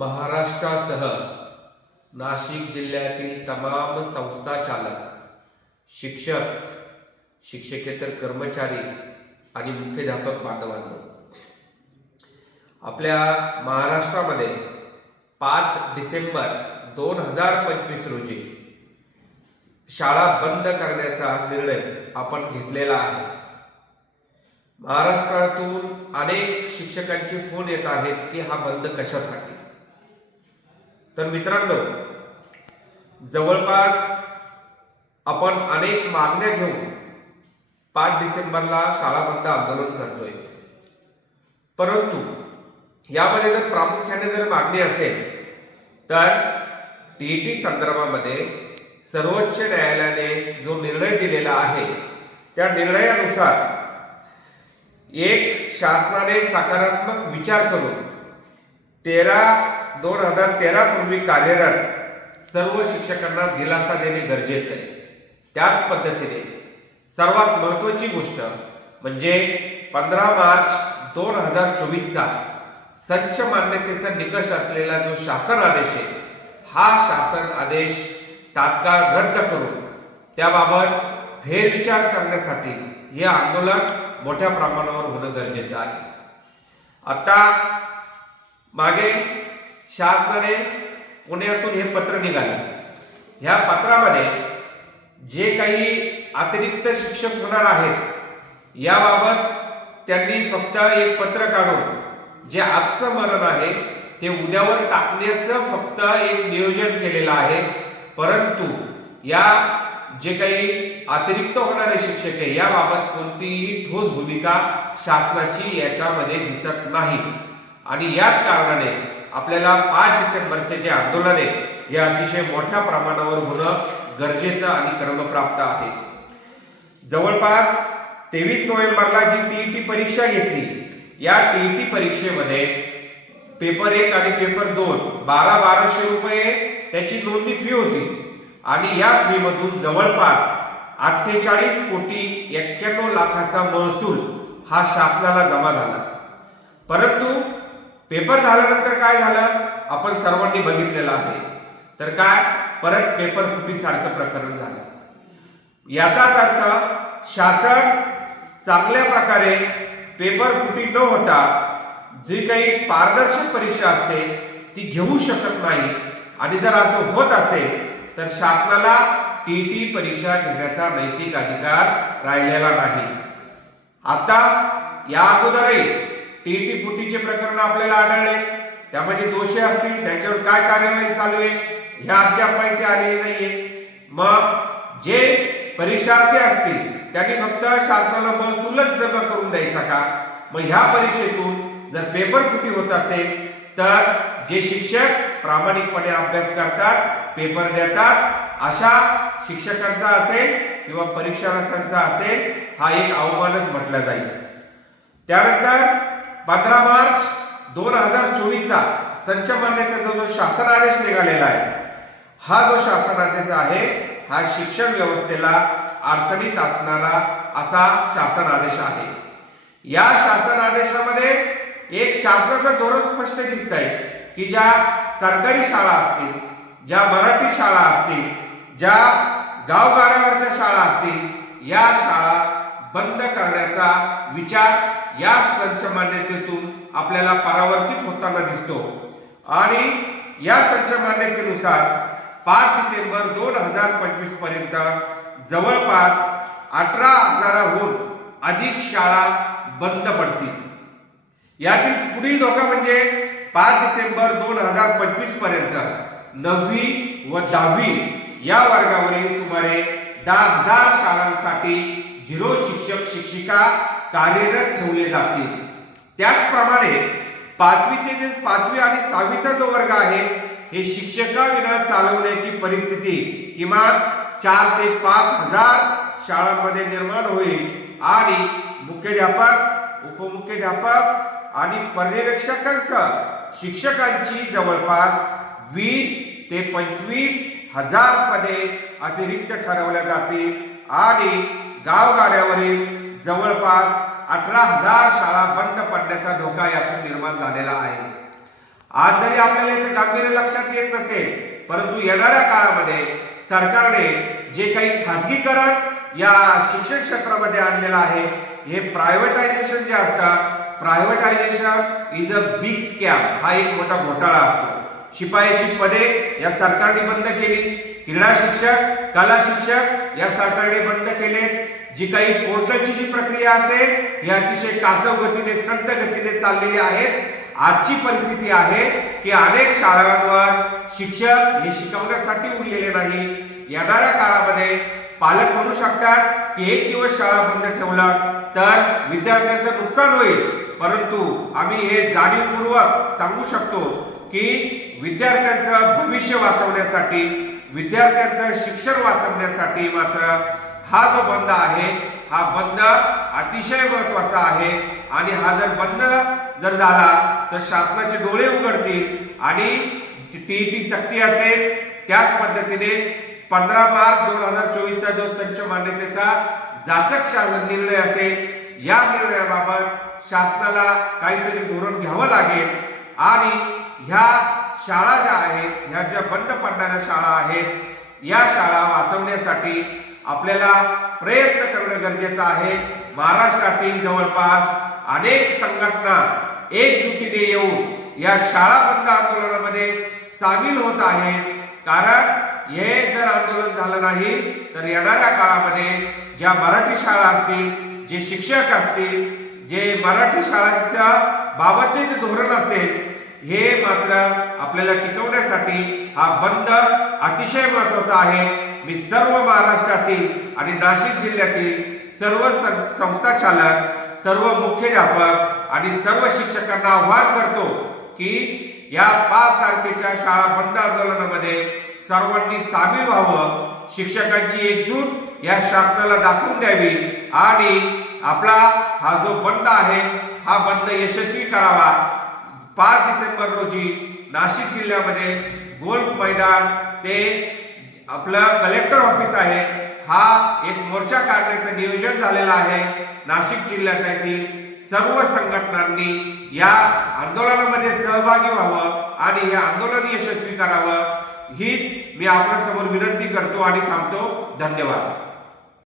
महाराष्ट्रासह नाशिक जिल्ह्यातील तमाम संस्था चालक, शिक्षक, शिक्षकेतर कर्मचारी आणि मुख्याध्यापक बांधवांनो, आपल्या महाराष्ट्रामध्ये 5 डिसेंबर 2025 रोजी शाळा बंद करण्याचा निर्णय आपण घेतलेला आहे. महाराष्ट्रातून अनेक शिक्षकांचे फोन येत आहेत की हा बंद कशासाठी. तर मित्रांनो, जवळपास आपण अनेक मागण्या घेऊन 5 डिसेंबरला शाळा बंद आंदोलन करतोय. परंतु यामध्ये जर प्रामुख्याने जर मागणी असेल तर टीईटी संदर्भामध्ये सर्वोच्च न्यायालयाने जो निर्णय दिलेला आहे त्या निर्णयानुसार एक शासनाने सकारात्मक विचार करून 13/2013 पूर्वी कार्यरत सर्व शिक्षकांना दिलासा देणे गरजेचे आहे. त्याच पद्धतीने सर्वात महत्त्वाची गोष्ट म्हणजे 15 मार्च 2024चा संच मान्यतेचा निकष असलेला जो शासन आदेश आहे, हा शासन आदेश तात्काळ रद्द करून त्याबाबत फेरविचार करण्यासाठी हे आंदोलन मोठ्या प्रमाणावर होणं गरजेचं आहे. आता मागे शासनाने पुण्यातून हे पत्र निघाले. ह्या पत्रामध्ये जे काही अतिरिक्त शिक्षक होणार आहेत याबाबत त्यांनी फक्त एक पत्र काढून जे आजचं मरण आहे ते उद्यावर टाकण्याचं फक्त एक नियोजन केलेलं आहे. परंतु या जे काही अतिरिक्त होणारे शिक्षक आहे याबाबत कोणतीही ठोस भूमिका शासनाची याच्यामध्ये दिसत नाही. आणि याच कारणाने आपल्याला 5 डिसेंबरचे जे आंदोलन आहे हे अतिशय मोठ्या प्रमाणावर होणं गरजेचं आणि क्रमप्राप्त आहे. जवळपास 23 नोव्हेंबरला जी टीईटी परीक्षा घेतली, या टीईटी परीक्षेमध्ये पेपर 1 आणि पेपर 2 1200 रुपये त्याची नोंदणी फी होती. आणि या फी मधून जवळपास 48 कोटी 91 लाखाचा महसूल हा शासनाला जमा झाला. परंतु पेपर झाल्यानंतर काय झालं आपण सर्वांनी बघितलेलं आहे. तर काय परत पेपर फुटीसारखं प्रकरण झालं. याचाच अर्थ शासन चांगल्या प्रकारे पेपर फुटी न होता जी काही पारदर्शक परीक्षा असते ती घेऊ शकत नाही. आणि जर असं होत असेल तर शासनाला टीईटी परीक्षा घेण्याचा नैतिक अधिकार राहिलेला नाही. आता या अगोदरही टीईटी फुटीचे प्रकरण आपल्याला आढळले. त्यामध्ये दोषी असतील त्यांच्यावर काय कार्यवाही चालू आहे ह्या अद्याप माहिती आलेली नाहीये. मग जे परीक्षार्थी असतील त्यांनी फक्त शासनाला महसूलच जमा करून द्यायचा का? मग ह्या परीक्षेतून जर पेपर फुटी होत असेल तर जे शिक्षक प्रामाणिकपणे अभ्यास करतात, पेपर देतात, अशा शिक्षकांचा असेल किंवा परीक्षार्थ्यांचा असेल हा एक अवमानच म्हटला जाईल. त्यानंतर 15 मार्च 2024चा संच मान्यतेचा जो शासन आदेश निघालेला आहे, हा जो शासन आदेश आहे हा शिक्षण व्यवस्थेला अडचणीत असणारा असा शासन आदेश आहे. या शासन आदेशामध्ये एक शासनाचं धोरण स्पष्ट दिसत आहे की ज्या सरकारी शाळा असतील, ज्या मराठी शाळा असतील, ज्या गावगाड्यावरच्या शाळा असतील, या शाळा बंद करण्याचा विचार या संच मान्यतेतून आपल्याला परावर्तित होताना दिसतो. आणि या संच मान्यतेनुसार 5 डिसेंबर 2025 पर्यंत जवळपास 18,000हून अधिक शाळा बंद पडतील. यातील पुढील धोका म्हणजे 5 डिसेंबर 2025 पर्यंत 9वी व 10वी या वर्गावरील सुमारे 10,000 शाळांसाठी 0 शिक्षक शिक्षिका कार्यरत ठेवले जातील. त्याचप्रमाणे 5वी आणि 6वीचा जो वर्ग आहे हे शिक्षकाविना चालवण्याची परिस्थिती किमान 4 ते 5,000 शाळांमध्ये निर्माण होईल. आणि मुख्याध्यापक, उपमुख्याध्यापक आणि पर्यवेक्षकांसह शिक्षकांची जवळपास 20 ते 25,000 पदे अतिरिक्त ठरवल्या जातील. आणि गावगाड्यावरील जवळपास 18,000 शाळा बंद पडण्याचा धोका यातून निर्माण झालेला आहे. आज जरी आपल्याला याचं गांभीर्य लक्षात येत नसेल, परंतु येणाऱ्या काळामध्ये सरकारने जे काही खाजगीकरण या शिक्षण क्षेत्रामध्ये आणलेलं आहे, हे प्रायव्हेटायझेशन जे असतं, privatisation is a big scam, हा एक मोठा घोटाळा असतो. शिपायाची पदे या सरकारने बंद केली, क्रीडा शिक्षक, कला शिक्षक या सरकारने बंद केले. जी काही पोर्टलची जी प्रक्रिया असेल ही अतिशय कासव गतीने, संत गतीने चाललेली आहे. आजची परिस्थिती आहे की अनेक शाळांवर शिक्षक हे शिकवण्यासाठी उरलेले नाही. येणाऱ्या काळामध्ये पालक म्हणू शकतात की एक दिवस शाळा बंद ठेवला तर विद्यार्थ्यांचं नुकसान होईल, परंतु आम्ही हे जाणीवपूर्वक सांगू शकतो की विद्यार्थ्यांचं भविष्य वाचवण्यासाठी, विद्यार्थ्यांचं शिक्षण वाचवण्यासाठी मात्र हा जो बंद आहे, हा बंद अतिशय महत्वाचा आहे. आणि हा जर बंद झाला तर शासनाचे डोळे उघडतील आणि टीईटी सक्ती असेल. त्याच पद्धतीने 15 मार्च 2024 चा जो संच मान्यतेचा जाचक निर्णय असेल, या निर्णयाबाबत शासनाला काहीतरी धोरण घ्यावं लागेल. आणि ह्या शाळा ज्या आहेत, ह्या ज्या बंद पडणाऱ्या शाळा आहेत, या शाळा वाचवण्यासाठी आपल्याला प्रयत्न करणं गरजेचं आहे. महाराष्ट्रातील जवळपास अनेक संघटना एकजुटीने येऊन या शाळा बंद आंदोलनामध्ये सामील होत आहेत. कारण हे जर आंदोलन झालं नाही तर येणाऱ्या काळामध्ये ज्या मराठी शाळा असतील, जे शिक्षक असतील, जे मराठी शाळांच्या बाबतचे जे धोरण असेल, हे मात्र आपल्याला टिकवण्यासाठी हा बंद अतिशय महत्वाचा आहे. मी सर्व महाराष्ट्रातील आणि नाशिक जिल्ह्यातील सर्व संस्था चालक, सर्व मुख्याध्यापक आणि सर्व शिक्षकांना आवाहन करतो की या 5 तारखेच्या शाळा बंद आंदोलनामध्ये सर्वांनी सामील व्हावं. शिक्षकांची एकजूट या शासनाला दाखवून द्यावी आणि आपला हा जो बंद आहे, हा बंद यशस्वी करावा. 5 डिसेंबर रोजी नाशिक जिल्ह्यामध्ये गोल मैदान ते आपलं कलेक्टर ऑफिस आहे, हा एक मोर्चा काढण्याचं नियोजन झालेलं आहे. नाशिक जिल्ह्यातील सर्व संघटनांनी या आंदोलनामध्ये सहभागी व्हावं आणि हे आंदोलन यशस्वी करावं, हीच मी आपल्या समोर विनंती करतो आणि थांबतो. धन्यवाद.